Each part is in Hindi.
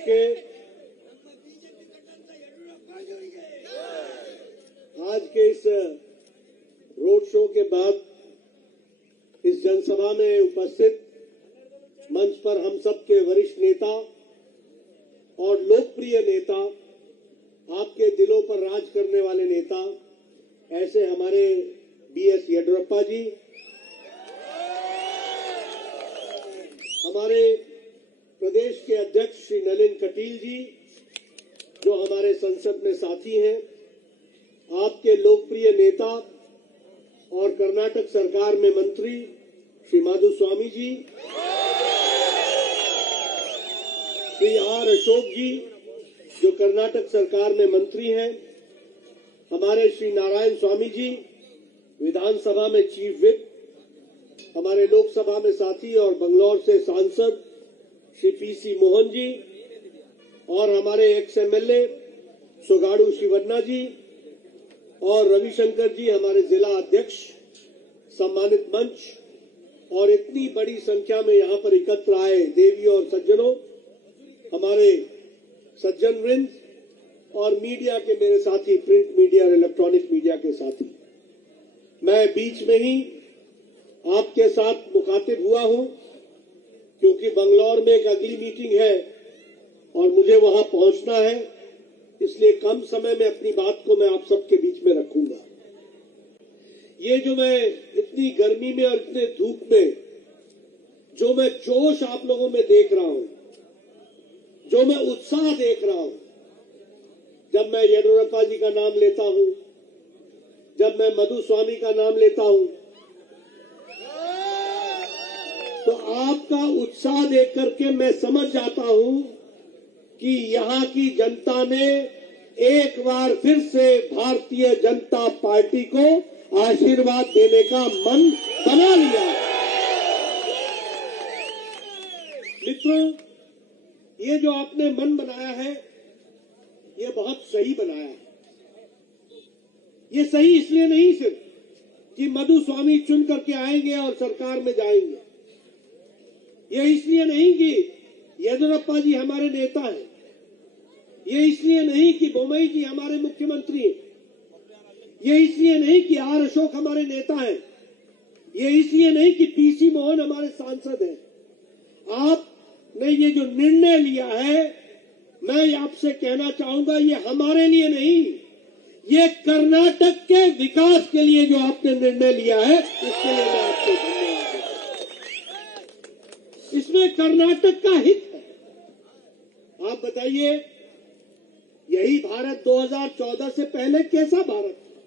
के आज के इस रोड शो के बाद इस जनसभा में उपस्थित मंच पर हम सब के वरिष्ठ नेता और लोकप्रिय नेता, आपके दिलों पर राज करने वाले नेता, ऐसे हमारे बीएस येडियुरप्पा जी, हमारे प्रदेश के अध्यक्ष श्री नलिन कटील जी, जो हमारे संसद में साथी हैं, आपके लोकप्रिय नेता और कर्नाटक सरकार में मंत्री श्री माधुस्वामी जी, श्री आर अशोक जी, जो कर्नाटक सरकार में मंत्री हैं, हमारे श्री नारायण स्वामी जी, विधानसभा में चीफ विप, हमारे लोकसभा में साथी और बंगलौर से सांसद श्री पीसी मोहन जी, और हमारे एक्स एमएलए सुगाड़ू शिवन्ना जी और रविशंकर जी, हमारे जिला अध्यक्ष, सम्मानित मंच और इतनी बड़ी संख्या में यहां पर एकत्र आए देवी और सज्जनों, हमारे सज्जन वृंद और मीडिया के मेरे साथी, प्रिंट मीडिया और इलेक्ट्रॉनिक मीडिया के साथी, मैं बीच में ही आपके साथ मुखातिब हुआ हूं क्योंकि बंगलौर में एक अगली मीटिंग है और मुझे वहां पहुंचना है, इसलिए कम समय में अपनी बात को मैं आप सबके बीच में रखूंगा। ये जो मैं इतनी गर्मी में और इतने धूप में जो मैं जोश आप लोगों में देख रहा हूं, जो मैं उत्साह देख रहा हूं, जब मैं येडियुरप्पा जी का नाम लेता हूं, जब मैं मधुस्वामी का नाम लेता हूं, तो आपका उत्साह देख करके मैं समझ जाता हूं कि यहां की जनता ने एक बार फिर से भारतीय जनता पार्टी को आशीर्वाद देने का मन बना लिया। मित्रों, ये जो आपने मन बनाया है, ये बहुत सही बनाया है। ये सही इसलिए नहीं सिर्फ कि मधुस्वामी चुन करके आएंगे और सरकार में जाएंगे, ये इसलिए नहीं कि येडियुरप्पा जी हमारे नेता हैं, ये इसलिए नहीं कि बोम्मई जी हमारे मुख्यमंत्री हैं, ये इसलिए नहीं कि आर अशोक हमारे नेता हैं, ये इसलिए नहीं कि पीसी मोहन हमारे सांसद हैं। आपने ये जो निर्णय लिया है, मैं आपसे कहना चाहूंगा, ये हमारे लिए नहीं, ये कर्नाटक के विकास के लिए जो आपने निर्णय लिया है, इसके लिए मैं आपको धन्यवाद देता हूं। इसमें कर्नाटक का हित है। आप बताइए, यही भारत 2014 से पहले कैसा भारत था?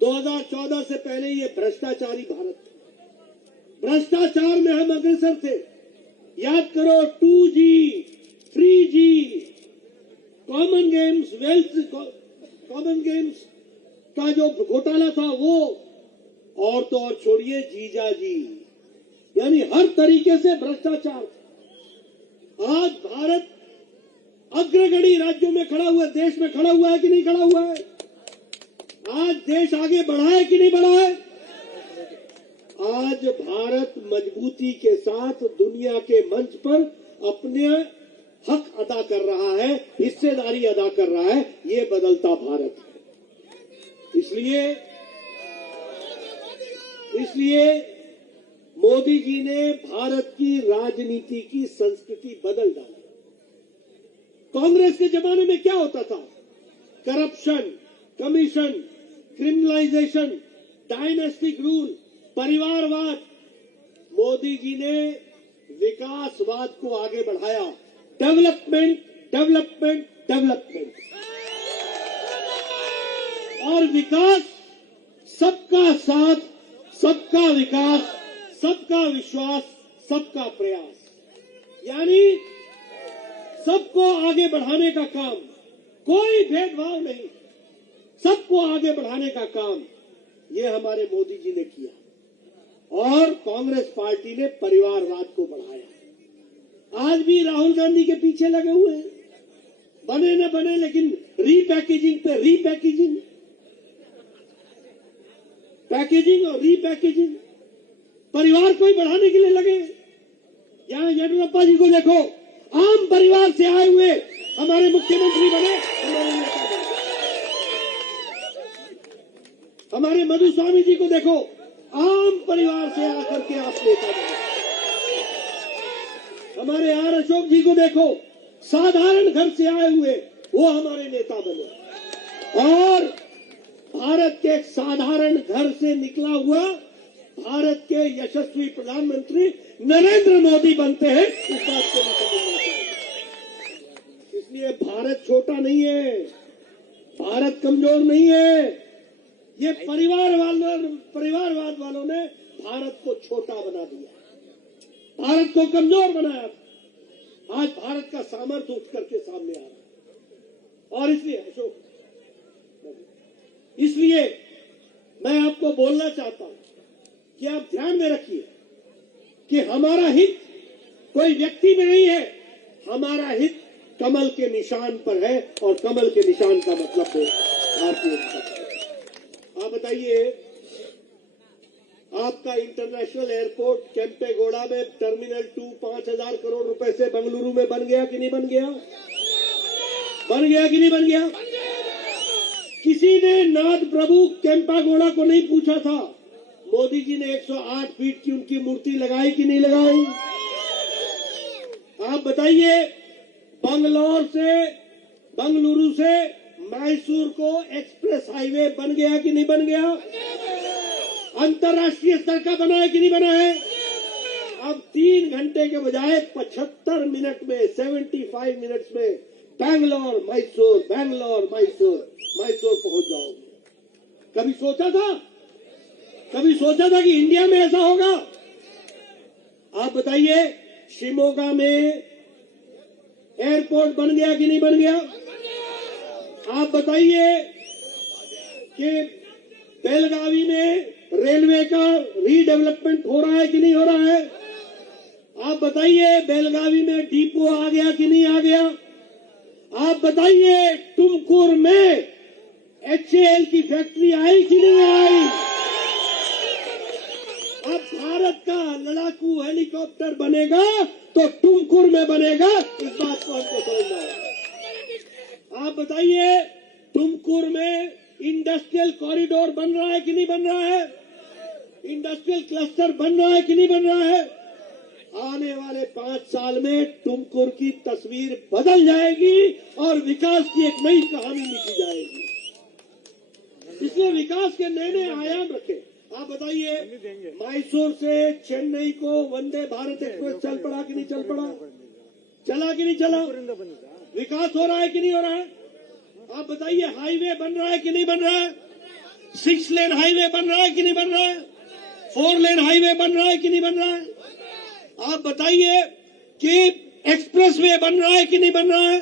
2014 से पहले ये भ्रष्टाचारी भारत था। भ्रष्टाचार में हम अग्रसर थे। याद करो, 2G, 3G, common games, wealth common games का जो घोटाला था वो, और तो और छोड़िए जीजा जी, यानी हर तरीके से भ्रष्टाचार। आज भारत अग्रगणी राज्यों में खड़ा हुआ, देश में खड़ा हुआ है कि नहीं खड़ा हुआ है? आज देश आगे बढ़ा है कि नहीं बढ़ा है? आज भारत मजबूती के साथ दुनिया के मंच पर अपने हक अदा कर रहा है, हिस्सेदारी अदा कर रहा है। ये बदलता भारत है। इसलिए मोदी जी ने भारत की राजनीति की संस्कृति बदल डाली। कांग्रेस के जमाने में क्या होता था? Corruption, commission, criminalisation, dynastic rule, परिवारवाद। मोदी जी ने विकासवाद को आगे बढ़ाया। डेवलपमेंट, डेवलपमेंट, डेवलपमेंट और विकास, सबका साथ, सबका विकास, सबका विश्वास, सबका प्रयास, यानी सबको आगे बढ़ाने का काम, कोई भेदभाव नहीं, सबको आगे बढ़ाने का काम, ये हमारे मोदी जी ने किया। और कांग्रेस पार्टी ने परिवारवाद को बढ़ाया। आज भी राहुल गांधी के पीछे लगे हुए हैं, बने न बने, लेकिन रीपैकेजिंग पे रीपैकेजिंग, पैकेजिंग और रीपैकेजिंग, परिवार को ही बढ़ाने के लिए लगे। यहां येडियुरप्पा जी को देखो, आम परिवार से आए हुए हमारे मुख्यमंत्री बने, हमारे नेता बने। हमारे मधुस्वामी जी को देखो, आम परिवार से आकर के आप नेता बने। हमारे आर अशोक जी को देखो, साधारण घर से आए हुए वो हमारे नेता बने। और भारत के एक साधारण घर से निकला हुआ भारत के यशस्वी प्रधानमंत्री नरेंद्र मोदी बनते हैं, इस बात को भी समझना चाहिए। इसलिए भारत छोटा नहीं है, भारत कमजोर नहीं है। ये परिवारवाद वालों ने भारत को छोटा बना दिया, भारत को कमजोर बनाया। आज भारत का सामर्थ्य उठ करके सामने आ रहा है। और इसलिए मैं आपको बोलना चाहता हूं कि आप ध्यान में रखिए कि हमारा हित कोई व्यक्ति में नहीं है, हमारा हित कमल के निशान पर है। और कमल के निशान का मतलब है भारतीय जनता। आप बताइए, आपका इंटरनेशनल एयरपोर्ट केम्पेगौड़ा में टर्मिनल 2 5,000 करोड़ रुपए से बेंगलुरु में बन गया कि नहीं बन गया? बन गया कि नहीं बन गया? किसी ने नाथ प्रभु केम्पेगौड़ा को नहीं पूछा था, मोदी जी ने 108 फीट की उनकी मूर्ति लगाई कि नहीं लगाई? आप बताइए, बेंगलुरु से मैसूर को एक्सप्रेस हाईवे बन गया कि नहीं बन गया? अंतर्राष्ट्रीय स्तर का बना है कि नहीं बना है? अब 3 घंटे के बजाय 75 मिनट में, 75 मिनट्स में बैंगलोर मैसूर पहुंच जाओगे। कभी सोचा था कि इंडिया में ऐसा होगा? आप बताइए, शिमोगा में एयरपोर्ट बन गया कि नहीं बन गया? आप बताइए कि बेलगावी में रेलवे का रीडेवलपमेंट हो रहा है कि नहीं हो रहा है? आप बताइए, बेलगावी में डिपो आ गया कि नहीं आ गया? आप बताइए, तुमकुर में HAL की फैक्ट्री आई कि नहीं आई? अब भारत का लड़ाकू हेलीकॉप्टर बनेगा तो तुमकुर में बनेगा, इस बात को हमको समझना है। आप बताइए, तुमकुर में इंडस्ट्रियल कॉरिडोर बन रहा है कि नहीं बन रहा है? इंडस्ट्रियल क्लस्टर बन रहा है कि नहीं बन रहा है? आने वाले 5 साल में तुमकुर की तस्वीर बदल जाएगी और विकास की एक नई कहानी लिखी जाएगी। इसलिए विकास के नए नए आयाम रखे। आप बताइए, मैसूर से चेन्नई को वंदे भारत एक्सप्रेस चल पड़ा कि नहीं चल पड़ा? चला कि नहीं चला? विकास हो रहा है कि नहीं हो रहा है? आप बताइए, हाईवे बन रहा है कि नहीं बन रहा है? 6 लेन हाईवे बन रहा है कि नहीं बन रहा है? 4 लेन हाईवे बन रहा है कि नहीं बन रहा है? आप बताइए कि एक्सप्रेस वे बन रहा है कि नहीं बन रहा है?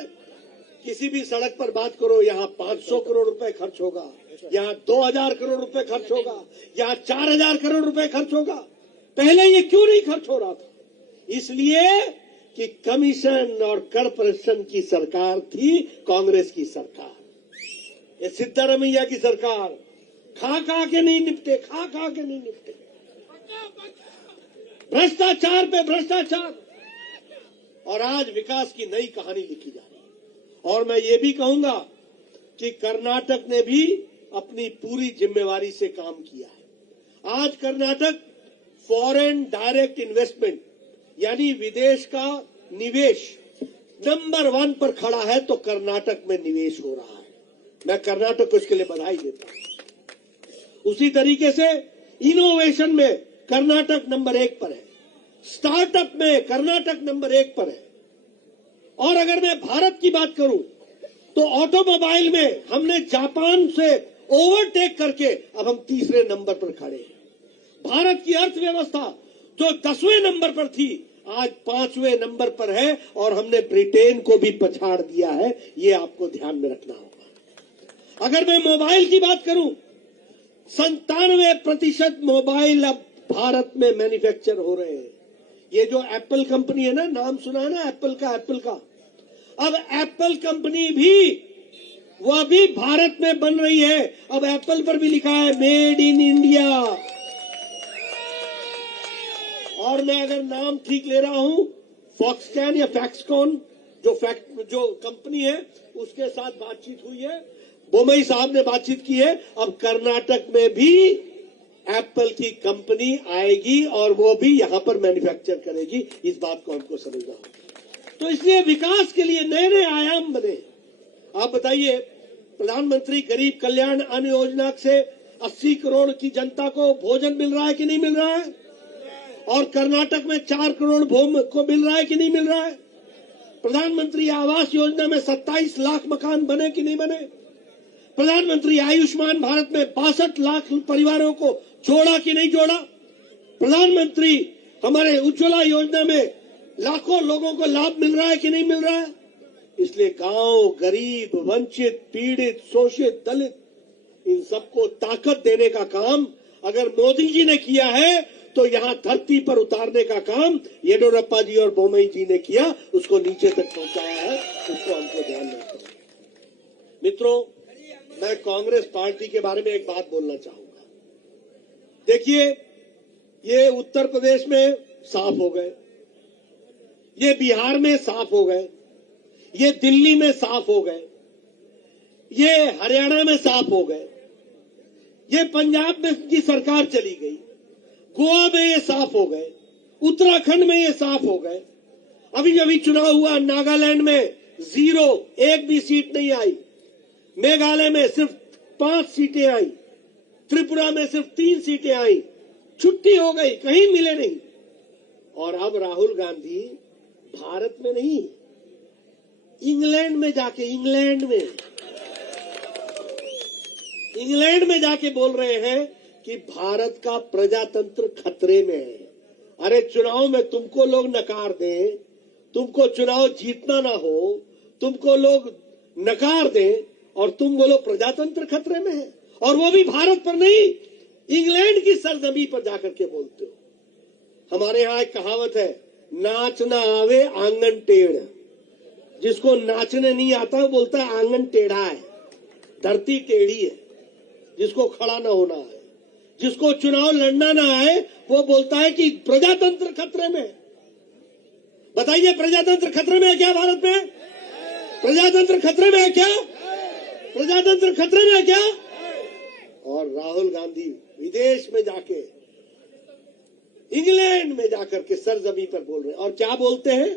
किसी भी सड़क पर बात करो, यहाँ 500 करोड़ रुपए खर्च होगा, यहाँ 2000 करोड़ रुपए खर्च होगा, यहाँ 4000 करोड़ रुपए खर्च होगा। पहले ये क्यों नहीं खर्च हो रहा था? इसलिए कि कमीशन और कॉरपोरेशन की सरकार थी, कांग्रेस की सरकार। ये सिद्धारमैया की सरकार खा के नहीं निपटे, भ्रष्टाचार पे भ्रष्टाचार। और आज विकास की नई कहानी लिखी जा रही है। और मैं ये भी कहूंगा कि कर्नाटक ने भी अपनी पूरी जिम्मेवारी से काम किया है। आज कर्नाटक फॉरेन डायरेक्ट इन्वेस्टमेंट यानी विदेश का निवेश नंबर 1 पर खड़ा है, तो कर्नाटक में निवेश हो रहा है। मैं कर्नाटक को इसके लिए बधाई देता हूं। उसी तरीके से इनोवेशन में कर्नाटक नंबर 1 पर है, स्टार्टअप में कर्नाटक नंबर 1 पर है। और अगर मैं भारत की बात करूं तो ऑटोमोबाइल में हमने जापान से ओवरटेक करके अब हम 3रे नंबर पर खड़े हैं। भारत की अर्थव्यवस्था जो 10वें नंबर पर थी, आज 5वें नंबर पर है और हमने ब्रिटेन को भी पछाड़ दिया है। ये आपको ध्यान में रखना होगा। अगर मैं मोबाइल की बात करूं, 97% मोबाइल अब भारत में मैन्युफैक्चर हो रहे हैं। ये जो एप्पल कंपनी है ना, नाम सुना है ना एप्पल का, अब एप्पल कंपनी भी वह भी भारत में बन रही है। अब एप्पल पर भी लिखा है मेड इन इंडिया। और मैं अगर नाम ठीक ले रहा हूं, फॉक्सकैन या फैक्सकॉन जो कंपनी है उसके साथ बातचीत हुई है, बोमई साहब ने बातचीत की है। अब कर्नाटक में भी एप्पल की कंपनी आएगी और वो भी यहां पर मैन्युफैक्चर करेगी, इस बात को हमको समझना होगा। तो इसलिए विकास के लिए नए नए आयाम बने। आप बताइए, प्रधानमंत्री गरीब कल्याण अन्न योजना से 80 करोड़ की जनता को भोजन मिल रहा है कि नहीं मिल रहा है? और कर्नाटक में 4 करोड़ भूमि को मिल रहा है कि नहीं मिल रहा है? प्रधानमंत्री आवास योजना में 27 लाख मकान बने कि नहीं बने? प्रधानमंत्री आयुष्मान भारत में 62 लाख परिवारों को जोड़ा कि नहीं जोड़ा? प्रधानमंत्री हमारे उज्ज्वला योजना में लाखों लोगों को लाभ मिल रहा है कि नहीं मिल रहा है? इसलिए गांव, गरीब, वंचित, पीड़ित, शोषित, दलित, इन सबको ताकत देने का काम अगर मोदी जी ने किया है तो यहां धरती पर उतारने का काम येडियुरप्पा जी और बोमई जी ने किया, उसको नीचे तक पहुंचाया है, उसको हमको ध्यान रखना है। मित्रों, मैं कांग्रेस पार्टी के बारे में एक बात बोलना चाहूंगा। देखिए, ये उत्तर प्रदेश में साफ हो गए, ये बिहार में साफ हो गए, ये दिल्ली में साफ हो गए, ये हरियाणा में साफ हो गए, ये पंजाब में की सरकार चली गई, गोवा में ये साफ हो गए, उत्तराखंड में ये साफ हो गए। अभी अभी चुनाव हुआ, नागालैंड में 0, एक भी सीट नहीं आई, मेघालय में सिर्फ 5 सीटें आई, त्रिपुरा में सिर्फ 3 सीटें आई, छुट्टी हो गई, कहीं मिले नहीं। और अब राहुल गांधी भारत में नहीं, इंग्लैंड में जाके बोल रहे हैं कि भारत का प्रजातंत्र खतरे में है। अरे चुनाव में तुमको लोग नकार दें, तुमको चुनाव जीतना ना हो, तुमको लोग नकार दें और तुम बोलो प्रजातंत्र खतरे में है, और वो भी भारत पर नहीं, इंग्लैंड की सरजमी पर जाकर के बोलते हो। हमारे यहां एक कहावत है, नाच ना आवे आंगन टेढ़। जिसको नाचने नहीं आता वो बोलता है आंगन टेढ़ा है, धरती टेढ़ी है, जिसको खड़ा ना होना है, जिसको चुनाव लड़ना ना आए, वो बोलता है कि प्रजातंत्र खतरे में। बताइए, प्रजातंत्र खतरे में है क्या? भारत में प्रजातंत्र खतरे में है क्या? प्रजातंत्र खतरे में है क्या? और राहुल गांधी विदेश में जाके, इंग्लैंड में जाकर के सरजमी पर बोल रहे हैं, और क्या बोलते हैं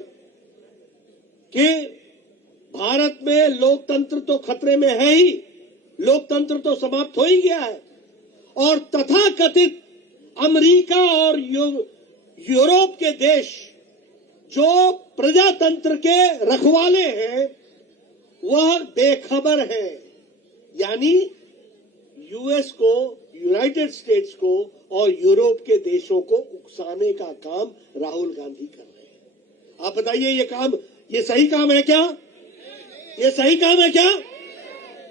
कि भारत में लोकतंत्र तो खतरे में है ही, लोकतंत्र तो समाप्त हो ही गया है, और तथाकथित अमेरिका और यूरोप के देश जो प्रजातंत्र के रखवाले हैं वह बेखबर है। यानी यूएस को, यूनाइटेड स्टेट्स को और यूरोप के देशों को उकसाने का काम राहुल गांधी कर रहे हैं। आप बताइए, ये सही काम है क्या? ये सही काम है क्या?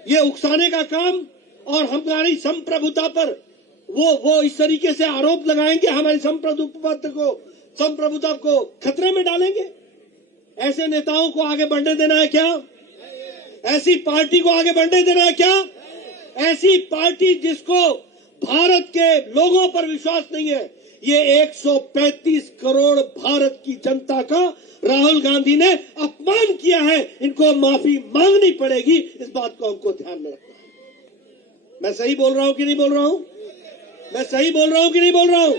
ये उकसाने का काम, और हमारी संप्रभुता पर वो इस तरीके से आरोप लगाएंगे, हमारी संप्रभुता को खतरे में डालेंगे। ऐसे नेताओं को आगे बढ़ने देना है क्या? ऐसी पार्टी को आगे बढ़ने देना है क्या? ऐसी पार्टी जिसको भारत के लोगों पर विश्वास नहीं है, ये 135 करोड़ भारत की जनता का राहुल गांधी ने अपमान किया है, इनको माफी मांगनी पड़ेगी, इस बात को हमको ध्यान में रखना है। मैं सही बोल रहा हूं कि नहीं बोल रहा हूं? मैं सही बोल रहा हूं कि नहीं बोल रहा हूं?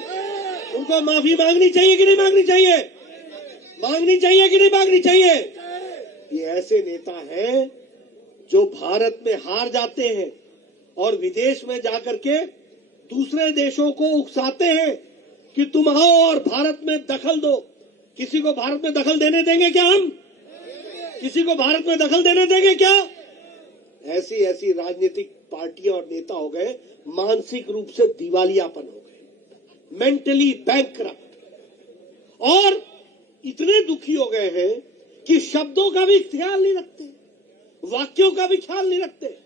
उनको माफी मांगनी चाहिए कि नहीं मांगनी चाहिए? मांगनी चाहिए कि नहीं मांगनी चाहिए? ये ऐसे नेता हैं जो भारत में हार जाते हैं और विदेश में जाकर के दूसरे देशों को उकसाते हैं कि तुम आओ और भारत में दखल दो। किसी को भारत में दखल देने देंगे क्या हम? किसी को भारत में दखल देने देंगे क्या? ऐसी राजनीतिक पार्टियां और नेता हो गए, मानसिक रूप से दिवालियापन हो गए, मेंटली बैंकरप्ट, और इतने दुखी हो गए हैं कि शब्दों का भी ख्याल नहीं रखते, वाक्यों का भी ख्याल नहीं रखते।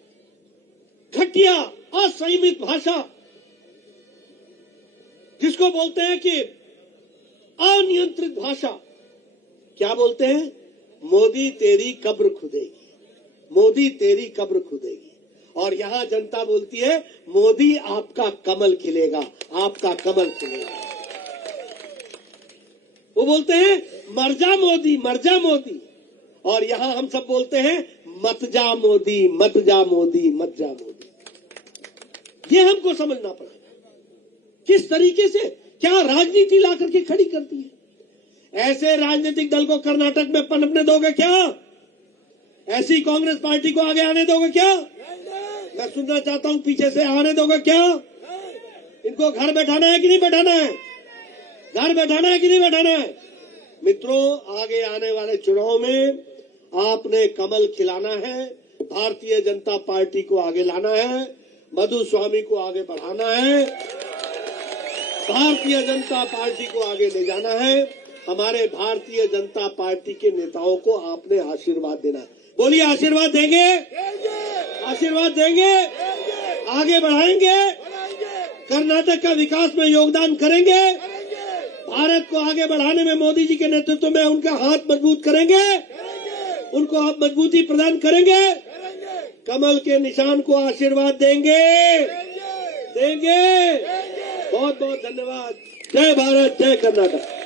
घटिया, असंयमित भाषा, जिसको बोलते हैं कि अनियंत्रित भाषा। क्या बोलते हैं? मोदी तेरी कब्र खुदेगी, मोदी तेरी कब्र खुदेगी। और यहां जनता बोलती है मोदी आपका कमल खिलेगा, आपका कमल खिलेगा। वो बोलते हैं मर जा मोदी, मर जा मोदी। और यहां हम सब बोलते हैं मत जा मोदी, मत जा मोदी, मत जा मोदी। ये हमको समझना पड़ेगा किस तरीके से क्या राजनीति ला करके खड़ी करती है। ऐसे राजनीतिक दल को कर्नाटक में पनपने दोगे क्या? ऐसी कांग्रेस पार्टी को आगे आने दोगे क्या? मैं सुनना चाहता हूं, पीछे से आने दोगे क्या? इनको घर बैठाना है कि नहीं बैठाना है? घर बैठाना है कि नहीं बैठाना है? मित्रों, आगे आने वाले चुनाव में आपने कमल खिलाना है, भारतीय जनता पार्टी को आगे लाना है, मधु स्वामी को आगे बढ़ाना है, भारतीय जनता पार्टी को आगे ले जाना है। हमारे भारतीय जनता पार्टी के नेताओं को आपने आशीर्वाद देना है। बोलिए, आशीर्वाद देंगे? आशीर्वाद देंगे? आगे बढ़ाएंगे? कर्नाटक का विकास में योगदान करेंगे? भारत को आगे बढ़ाने में मोदी जी के नेतृत्व में उनका हाथ मजबूत करेंगे? उनको आप मजबूती प्रदान करेंगे? कमल के निशान को आशीर्वाद देंगे? देंगे? बहुत बहुत धन्यवाद। जय भारत, जय कर्नाटक।